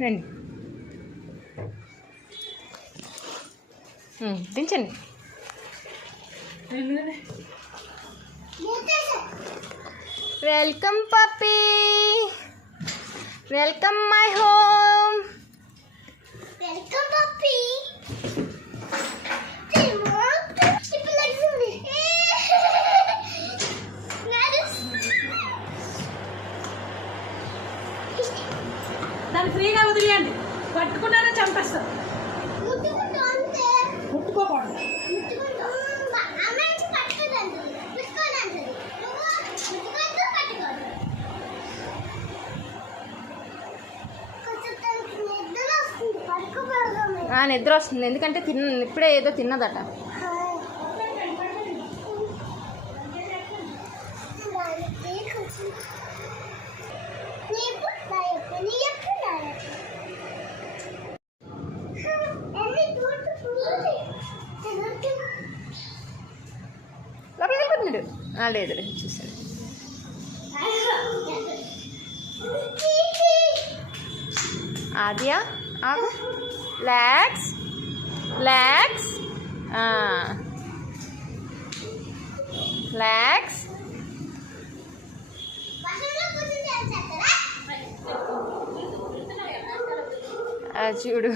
రండి దించండి. Welcome puppy, welcome my home. Welcome puppy. దాన్ని ఫ్రీగా వదిలేయండి, పట్టుకున్నారా చంపేస్తారు. ముట్టుకోకూడదు. నిద్ర వస్తుంది, ఎందుకంటే ఇప్పుడే ఏదో తిన్నదట. లేదు చూసాను. ఆద్య ఆగు. Relax relax relax. చూడు